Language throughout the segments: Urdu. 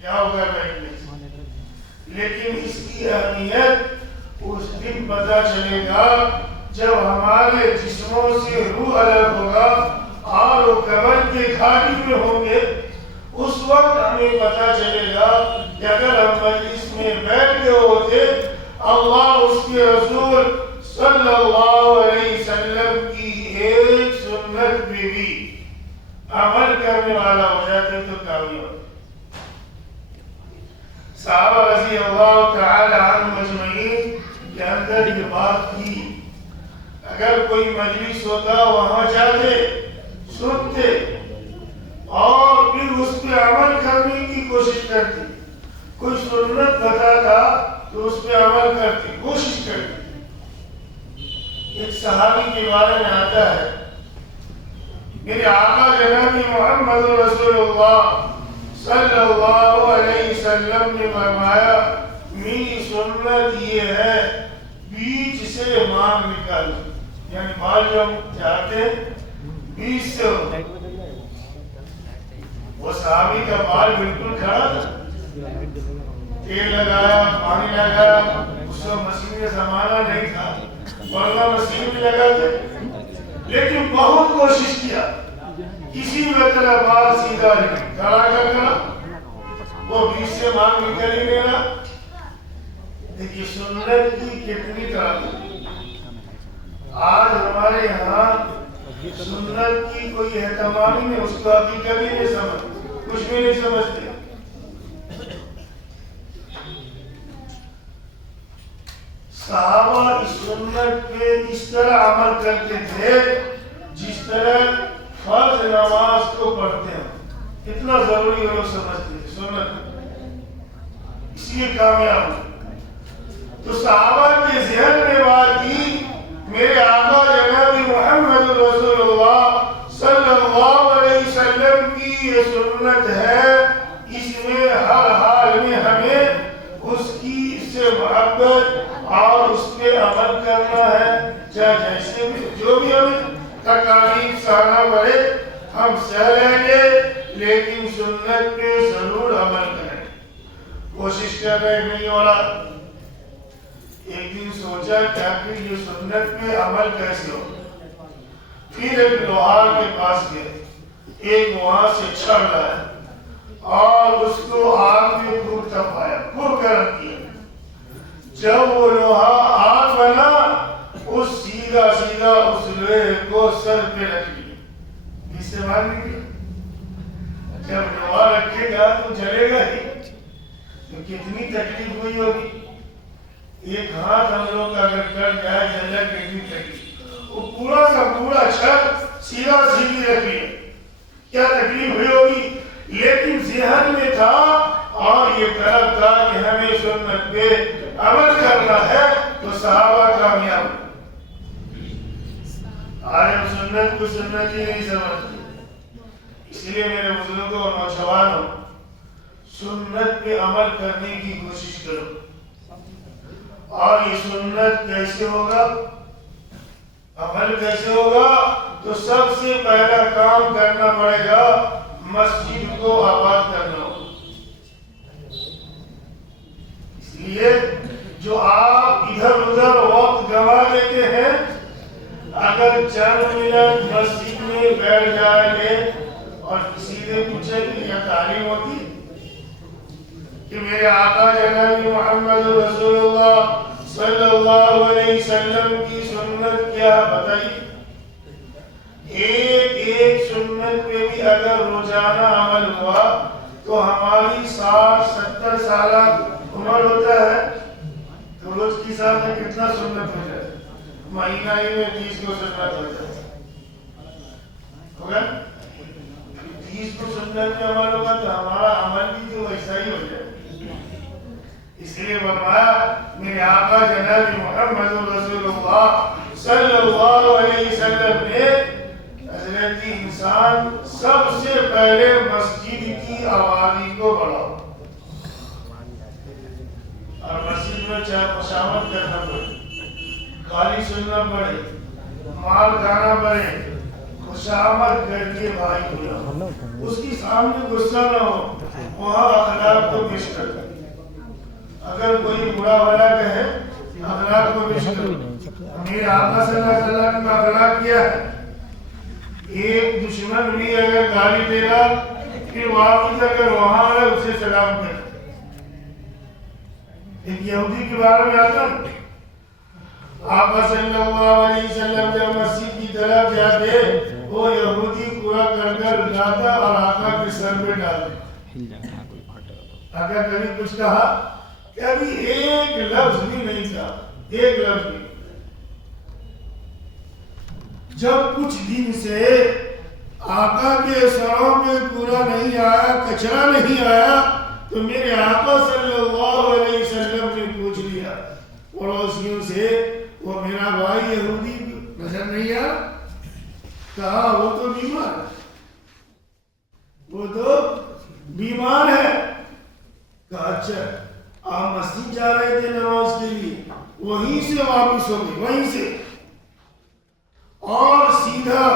کیا ہوگا بیٹھنے سے. لیکن اس کی اہمیت اس دن پتہ چلے گا جب ہمارے جسموں سے روح الگ ہوگا اور وہ قبر کے کھاڑی میں ہوں گے. اس وقت ہمیں پتہ چلے گا کہ اگر ہم مجلس میں بیٹھ گئے ہوتے اللہ اس کے رسول صلی اللہ علیہ وسلم کی ایک سنت پہ بھی عمل کرنے والا ہو جاتے تو کامیاب. صحابہ رضی اللہ تعالی عنہ مجمعین کے اندر یہ بات تھی. اگر کوئی مجلس ہوتا وہاں جاتے سنتے اور پھر اس پہ عمل کرنے کی کوشش کرتے. کوئی سنت بتاتا تو اس پہ عمل کرتے کوشش کرتے. ایک صحابی کے بارے میں آتا ہے میرے آقا جناب محمد رسول اللہ صلی اللہ علیہ وسلم نے فرمایا میری سنت یہ ہے بیچ سے مانگ نکالنا. یعنی بال جو ہم چاہتے ہیں بیچ سے ہو. وہ صحابی کا بال بالکل کھڑا تھا. تیل لگایا پانی لگایا اس کا مشین کا زمانہ نہیں تھا ورنہ مشین بھی لگاتے لیکن بہت کوشش کیا کسی بھی طرح بال سیدھا نہیں. کھڑا کر وہ بیچ سے مانگ نکل ہی نہیں رہا. دیکھیے سنت کی کتنی طرح. آج ہمارے یہاں سنت کی کوئی اہتمام ہی نہیں. اس کو حقیقت ہی نہیں سمجھ کچھ بھی نہیں سمجھتے. صحابہ اس سنت پہ اس طرح عمل کرتے تھے جس طرح فرض نماز کو پڑھتے ہیں. اتنا ضروری لوگ سمجھتے تھے سنت اس لیے کامیاب ہوئے. تو صحابہ کے ذہن میں بات کی میرے آقا جناب محمد رسول اللہ صلی اللہ علیہ وسلم کی یہ سنت ہے. اس میں ہر حال میں ہمیں اس کی سے محبت اور اس پہ عمل کرنا ہے. چاہے جیسے بھی جو بھی ہمیں تکالیف سہنا پڑے ہم سہ لیں گے لیکن سنت پہ ضرور عمل کریں. کوشش کر رہے نہیں ہو رہا. ایک دن سوچا کہ آخر یہ سنت پہ عمل کیسے ہو. پھر ایک لوہار کے پاس گئے. ایک وہاں سے چھڑ لایا اور اس کو آگ میں خوب تپایا خوب گرم کیا. جب وہ لوہا آگ بنا اس سیدھا سیدھا اس لوہے کو سر پہ رکھ لیا. استعمال نہیں کیا. جب لوہا رکھے گا تو جلے گا ہی تو کتنی تکلیف ہوئی ہوگی. ایک ہاتھ ہم لوگ کا اگر کٹ جائے جلیا کتنی تکلیف. وہ پورا کا پورا چھت سیدھا سیدھی رکھ لیا کیا تکلیف ہوئی ہوگی. لیکن ذہن میں تھا اور یہ طلب تھا کہ ہمیں سنت پہ عمل کرنا ہے تو صحابہ کامیاب. آج ہم سنت کو سنت ہی نہیں سمجھتے. اس لیے میرے بزرگوں اور نوجوانوں سنت پہ عمل کرنے کی کوشش کرو. اور یہ سنت کیسے ہوگا عمل کیسے ہوگا تو سب سے پہلا کام کرنا پڑے گا مسجد کو آباد کرنا ہوگا. اس لیے جو آپ ادھر ادھر وقت گنوا دیتے ہیں اگر چند منٹ مسجد میں بیٹھ جائیں گے اور کسی نے پوچھے کہ یہ تعلیم ہوتی کہ میرے آقا جناب محمد رسول اللہ صلی اللہ علیہ وسلم کی سنت کیا بتائیے. ایک سنت پہ بھی اگر روزانہ عمل ہوا تو ہماری 60-70 سالہ عمر ہوتا ہے تو روز کی سال میں کتنا سنت ہو جائے. مہینہ ہی میں 30 کو سنت ہو جائے ہوگا. 30 کو سنت میں عمل ہوگا تو ہمارا عمل بھی تو ویسا ہی ہو جائے. اس لیے فرمایا میرے آقا جناب محمد رسول اللہ صلی اللہ علیہ وسلم نے حضرت انسان سب سے پہلے مسجد کی آبادی کو بڑھاؤ. اور مسجد میں چاہے خوشامد کرنا پڑے گالی سننا پڑے مال کھانا پڑے خوشامد کر کے بھائی بولا اس کی سامنے غصہ نہ ہو وہاں اخلاق کو پیش کرتا ہے. اگر کوئی برا بھلا کہے اخلاق کو پیش کرتا. میرے آقا صلی اللہ علیہ وسلم نے اخلاق کیا ہے. ایک دشمن بھی اگر گالی دے رہا پھر واپس اگر وہاں ہے اسے سلام کر. ایک یہودی کے بارے میں آتا ہوں. آقا صلی اللہ علیہ وسلم جب مسجد کی طرف جاتے وہ یہودی پورا کر کر جاتا اور آقا کے سر پہ ڈالتے. آقا کبھی کچھ کہا؟ کبھی ایک لفظ بھی نہیں کہا. ایک لفظ بھی. جب کچھ دن سے آقا کے سروں میں پورا نہیں آیا, کچرا نہیں آیا, تو میرے آقا صلی اللہ علیہ وسلم نے پوچھ لیا پڑوسیوں سے, وہ میرا بھائی یہودی نظر نہیں آ؟ کہا وہ تو بیمار ہے, وہ تو بیمار ہے. کہا اچھا آپ مسجد جا رہے تھے نماز کے لیے, وہیں سے واپس ہو گئے, وہیں سے اور سیدھا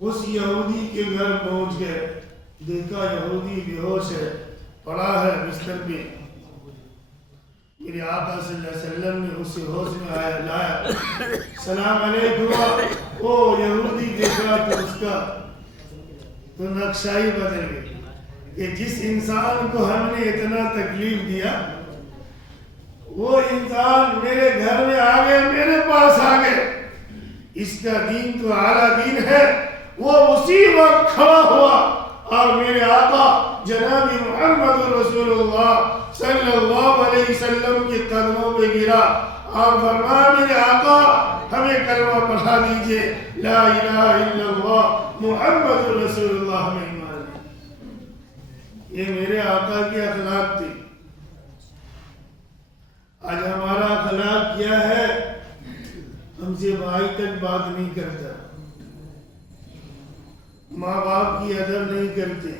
اس یہودی کے گھر پہنچ گئے. دیکھا یہودی بے ہوش ہے, پڑا ہے بستر پہ. میرے آقا صلی اللہ علیہ وسلم نے اسے ہوش میں لایا, سلام علیکم. وہ یہودی دیکھا تو اس کا تو نقشہ ہی بدل گیا کہ جس انسان کو ہم نے اتنا تکلیف دیا وہ انسان میرے گھر میں آ گئے, میرے پاس آ گئے. اس کا دین تو اعلیٰ دین ہے. وہ اسی وقت کھڑا ہوا اور میرے آقا جناب محمد رسول اللہ صلی اللہ علیہ وسلم کے قدموں پہ گرا اور فرمایا میرے آقا ہمیں کلمہ پڑھا دیجئے, لا الہ الا اللہ محمد رسول اللہ ہمیں ایمان ہے. یہ میرے آقا کے اخلاق تھے. آج ہمارا اخلاق کیا ہے؟ ہم سے بھائی تک بات نہیں کرتا, ماں باپ کی ادب نہیں کرتے,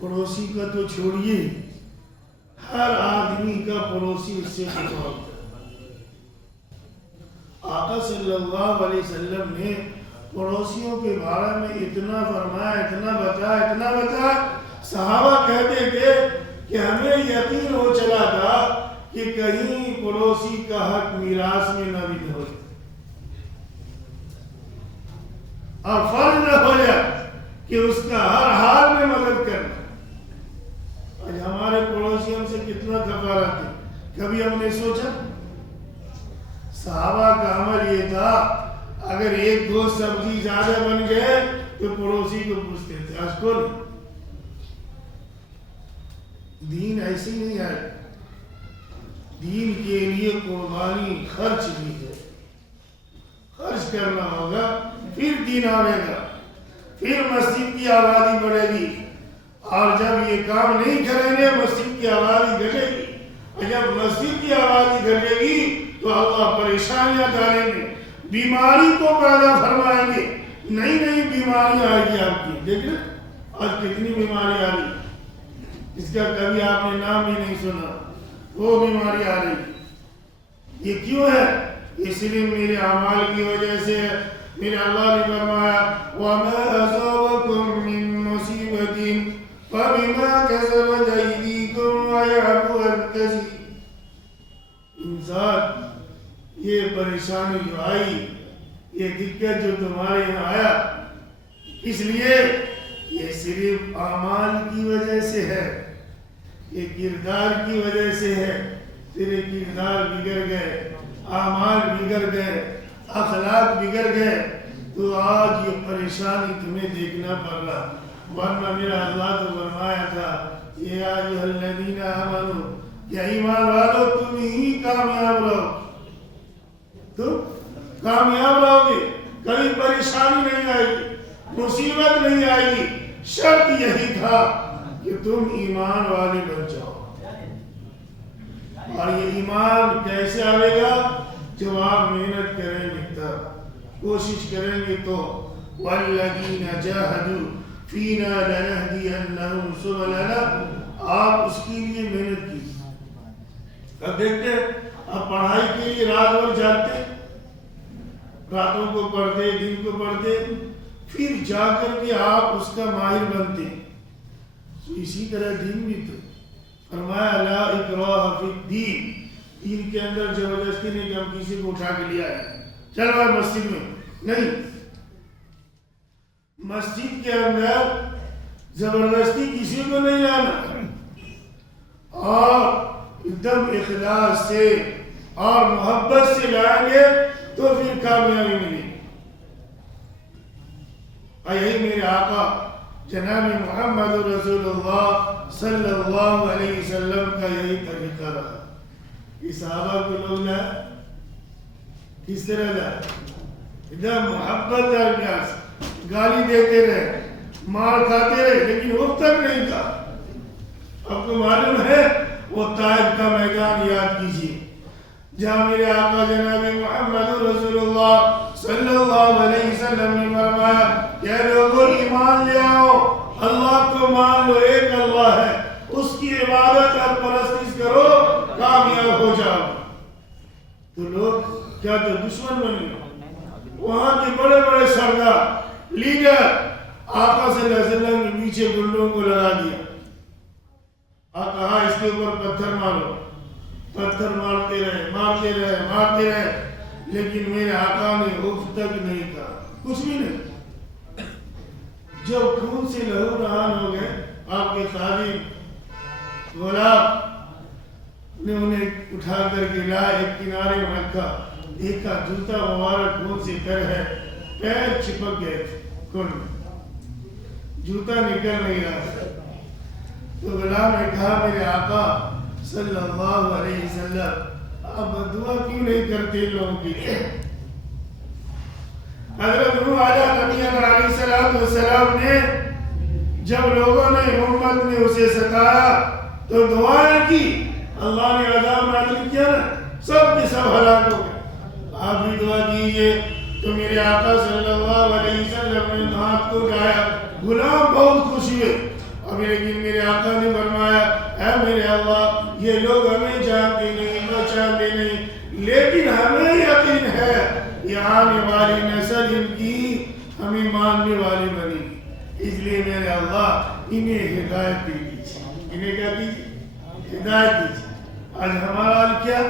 پڑوسی کا تو چھوڑیے, ہر آدمی کا پڑوسی اس سے خطا ہوتا ہے. آقا صلی اللہ علیہ وسلم نے پڑوسیوں کے بارے میں اتنا فرمایا, اتنا بتایا, صحابہ کہتے تھے کہ ہمیں یقین ہو چلا تھا کہ کہیں پڑوسی کا حق میراث میں نہ بھی ہو اور فرض نہ ہو جائے کہ اس کا ہر حال میں مدد کرنا. آج ہمارے پڑوسی ہم سے کتنا خفا رہتے, کبھی ہم نے سوچا؟ صحابہ کا عمل یہ تھا اگر ایک دو سبزی زیادہ بن گئے تو پڑوسی کو پوچھتے تھے. آج کو دین ایسے نہیں ہے. دین کے لیے قربانی خرچ بھی ہے, خرچ کرنا ہوگا پھر دین آئے گا, پھر مسجد کی آبادی بڑھے گی. اور جب یہ کام نہیں کریں گے مسجد کی آبادی گھٹے گی, اور جب مسجد کی آبادی گھٹے گی تو اللہ پریشانیاں ڈالیں گے, بیماری کو پیدا فرمائیں گے. نئی بیماری آئے گی آپ کی. دیکھ لیں آج کتنی بیماری آ رہی, اس کا کبھی آپ نے نام بھی نہیں سنا, وہ بیماری آ رہی. یہ کیوں ہے؟ یہ صرف میرے اعمال کی وجہ سے ہے. میرے اللہ نے فرمایا وَمَا أَصَابَكُم مِّن مُّصِيبَةٍ فَبِمَا كَسَبَتْ أَيْدِيكُمْ وَيَعْفُو عَن كَثِيرٍ. انسان یہ پریشانی جو آئی, یہ دقت جو تمہارے یہاں آیا, اس لیے یہ صرف اعمال کی وجہ سے ہے, یہ کردار کی وجہ سے ہے. تیرے کردار بگڑ گئے, اعمال بگڑ گئے, اخلاق بگڑ گئے تو آج یہ پریشانی تمہیں دیکھنا پڑ رہا. ورنہ میرا اللہ تو فرمایا تھا یا ایھا الذین آمنوا, یا ایمان والو تم ہی کامیاب رہو, تم کامیاب رہو گے. کبھی پریشانی نہیں آئے گی, مصیبت نہیں آئے گی. شرط یہی تھا کہ تم ایمان والے بن جاؤ. اور یہ ایمان کیسے آئے گا؟ جب آپ محنت کریں گے, تب کوشش کریں گے تو. والذین جاہدوا فینا لنہدینہم سبلنا, آپ اس کے لیے محنت کی. اب دیکھتے آپ پڑھائی کے لیے رات بھر جاگتے, راتوں کو پڑھتے, دن کو پڑھتے, پھر جا کر کے آپ اس کا ماہر بنتے. تو اسی طرح دین بھی تو فرمایا لا اکراہ فی الدین، دین کے اندر زبردستی نہیں کہ ہم کسی کو اٹھا کے لیا ہے چل بھائی مسجد میں، نہیں، مسجد کے اندر زبردستی کسی کو نہیں لانا، اور ایک دم اخلاص سے اور محبت سے لائیں گے تو پھر کامیابی ملے گی۔ اور یہی میرے آقا جناب محمد رسول اللہ صلی اللہ علیہ وسلم کا یہی طریقہ رہا۔ یہ صحابہ کو لوگ لائے کس طرح لائے؟ ایک دم محبت اور پیاس، گالی دیتے رہے، مار کھاتے رہے، لیکن وہ تک نہیں تھا۔ آپ کو معلوم ہے وہ طائف کا میدان یاد کیجیے جہاں میرے آقا جناب محمد رسول اللہ صلی اللہ علیہ وسلم نے فرمایا کہ لوگوں ایمان لے آؤ، اللہ کو مان لو، ایک اللہ ہے، اس کی عبادت اور پرستش کرو، کامیاب ہو جاؤ۔ تو لوگ کیا تو دشمن بن گئے، وہاں کے بڑے بڑے سردار لیڈر آقا صلی اللہ علیہ وسلم کے پیچھے گنڈوں کو لگا دیا، اور کہا اس کے اوپر پتھر مارو، پتھر مارتے رہے، لیکن میرے آقا نے اف تک نہیں کہا، کچھ بھی نہیں۔ جب خون سے لہو رہان ہو گئے، آپ کے خادم غلام نے انہیں اٹھا کر کے لائے، ایک کنارے میں رکھا، دیکھا جوتا مبارک خون سے تر ہے، پیر چپک گئے تھے خون میں، جوتا نکل نہیں رہا تھا۔ تو غلام نے کہا میرے آقا صلی اللہ علیہ وسلم آپ دعا کیوں نہیں کرتے لوگوں کے لیے؟ حضرت نوح علیہ السلام نے جب لوگوں نے امت نے اسے ستایا تو دعائیں کی، اللہ نے عذاب نازل کیا نا، سب کے سب ہلاک ہو گئے۔ آپ بھی دعا کیجئے۔ تو میرے آقا صلی اللہ علیہ وسلم نے ہاتھ کو اٹھایا، غلام بہت خوش ہوئے، اور لیکن میرے آقا نے فرمایا اے میرے اللہ یہ لوگ ہمیں جانتے نہیں، پہچانتے نہیں، لیکن ہمیں یقین ہے یہ آنے والی نسل ان کی ہمیں ماننے والی بنی گی، اس لیے میرے اللہ انہیں ہدایت دیجیے، انہیں کیا دیجیے؟ ہدایت دیجیے۔ آج ہمارا حال کیا؟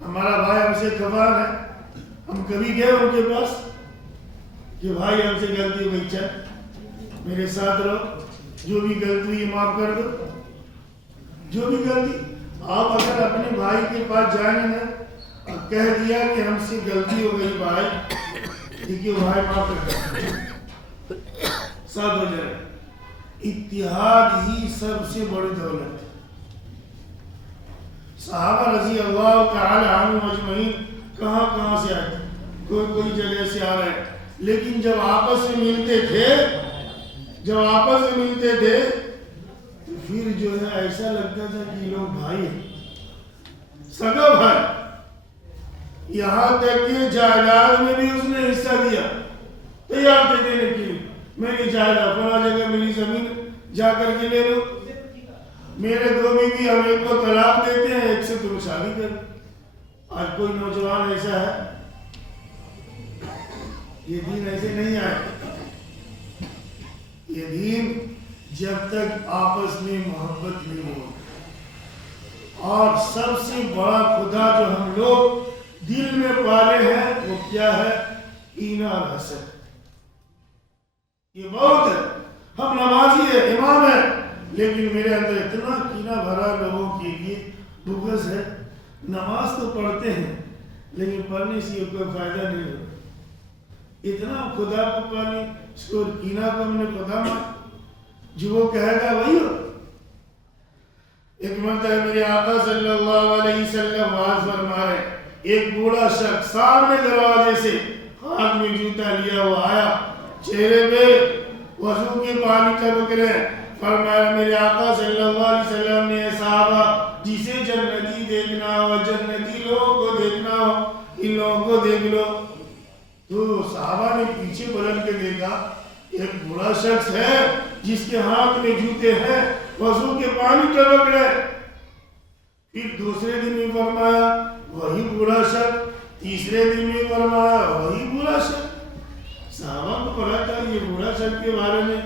ہمارا بھائی ہم سے خفا ہے، ہم کبھی گئے ان کے پاس کہ بھائی ہم سے غلطی ہوئی، چل میرے ساتھ رہو، جو بھی غلطی ہوئی معاف کر دو، جو بھی غلطی۔ آپ اگر اپنے بھائی کے پاس جائیں نا اور کہہ دیا کہ ہم سے غلطی ہو گئی بھائی، دیکھیے بھائی معاف کر دو، ساتھ ہو جائے۔ اتحاد ہی سب سے بڑی دولت ہے۔ صحابہ رضی اللہ تعالی عنہم اجمعین کہاں کہاں سے آئے، کوئی جگہ سے آ رہے، لیکن جب آپس میں ملتے تھے تو پھر جو ہے ایسا لگتا تھا کہ لوگ بھائی ہیں، سگا بھائی۔ یہاں تک کہ جائیداد میں بھی اس نے حصہ دیا، تیار تھے دینے کے لیے، میری جائیداد فلاں جگہ میری زمین جا کر کے لے لو، میرے دو بیوی ہم ایک کو طلاق دیتے ہیں، ایک سے تم شادی کر۔ آج کوئی نوجوان ایسا ہے؟ یہ دین ایسے نہیں آئے۔ یہ دین جب تک آپس میں محبت نہیں ہو، اور سب سے بڑا خدا جو ہم لوگ دل میں پالے ہیں وہ کیا ہے؟ کینہ اور حسد۔ یہ بہت ہے، ہم نمازی ہیں، امام ہیں، لیکن میرے اندر اتنا کینہ بھرا لوگوں کے لیے، بغض ہے۔ نماز تو پڑھتے ہیں لیکن پڑھنے سے کوئی فائدہ نہیں ہوتا، اتنا خدا کو پالی، اس کو کینہ کو ہم نے خدا مان، جو وہ کہے گا وہی ہو۔ ایک مرتبہ میرے آقا صلی اللہ علیہ وسلم واز فرما رہے، ایک بوڑھا شخص سامنے دروازے سے ہاتھ میں جوتا لیا ہوا آیا، چہرے پہ وضو کے پانی ٹپک رہے، فرمایا میرے آقا صلی اللہ علیہ وسلم نے صحابہ جسے جنتی دیکھنا ہو، جنتی لوگوں کو دیکھنا ہو، ان لوگوں کو دیکھ لو۔ تو صحابہ نے پیچھے بلند کے دیکھا، ایک بڑا شخص ہے جس کے ہاتھ میں جوتے ہیں، وضو کے پانی ٹپک رہے۔ پھر دوسرے دن میں فرمایا وہی بڑا شخص، تیسرے دن میں فرمایا وہی بڑا شخص۔ صحابہ کو پتا تھا یہ بڑا شخص کے بارے میں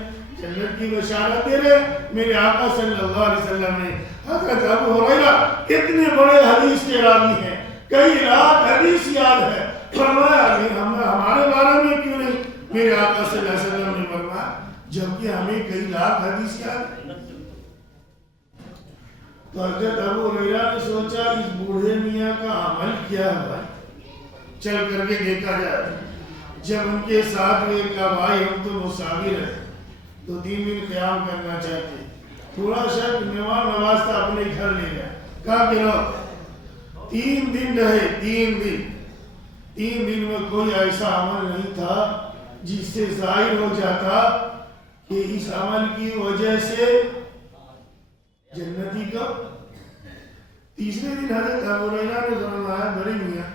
جنت کی بشارت دے رہے میرے آقا صلی اللہ علیہ وسلم نے. حضرت ابو ہریرہ اتنے بڑے حدیث کے راوی ہیں, کئی لاکھ حدیث یاد ہے. فرمایا ہمارے بارے میں کیوں نہیں میرے آقا صلی اللہ علیہ وسلم نے فرمایا جبکہ ہمیں کئی لاکھ حدیث یاد ہے. تو حضرت ابو ہریرہ نے سوچا اس بوڑھے میاں کا عمل کیا ہے, چل کر کے دیکھا جائے. جب ان کے ساتھ میں کہا بھائی ہم تو مسافر ہیں, تو 3 دن قیام کرنا چاہتے, تھوڑا شک مہمان نواز تھا اپنے گھر لے گیا, کہا کہ رہو 3 دن رہے. 3 دن میں کوئی ایسا عمل نہیں تھا جس سے ظاہر ہو جاتا کہ اس عمل کی وجہ سے جنتی کا. تیسرے دن حضرت ابو ہریرہ نے فرمایا بڑے میاں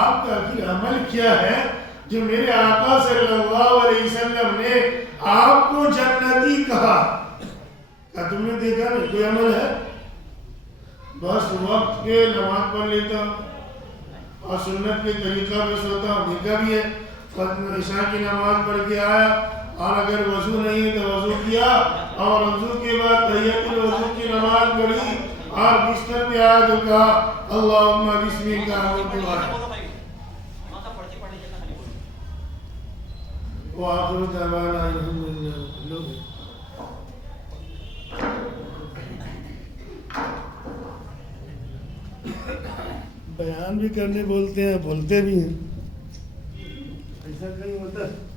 آپ کا آخر عمل کیا ہے جو میرے آقا صلی اللہ علیہ وسلم نے آپ کو جنتی کہا؟ کیا تم نے دیکھا نہیں کوئی عمل ہے؟ بس وقت پہ نماز پڑھ لیتا ہوں اور سنت کے طریقہ پہ سوتا ہوں, دیکھا بھی ہے. عشاء کی نماز پڑھ کے آیا اور اگر وضو نہیں ہے تو وضو کیا اور وضو کے بعد تحیۃ الوضو کی نماز پڑھی اور بستر پہ آیا تو کہا اللہم بسمک آمنت وآخر دعوانا الحمدللہ. بیان بھی کرنے بولتے ہیں, بولتے بھی ہیں, ایسا کہیں ہوتا ہے؟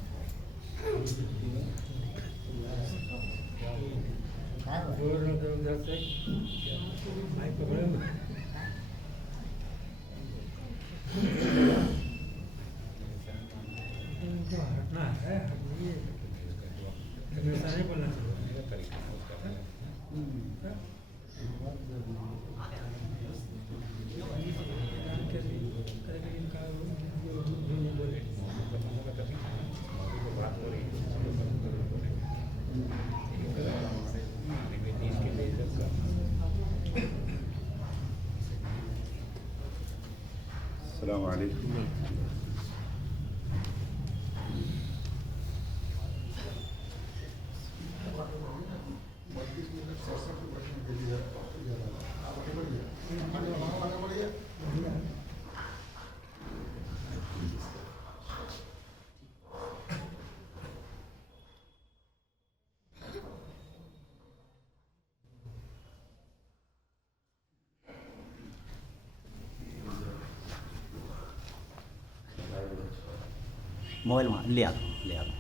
السلام علیکم. موبائل وہاں لے آتا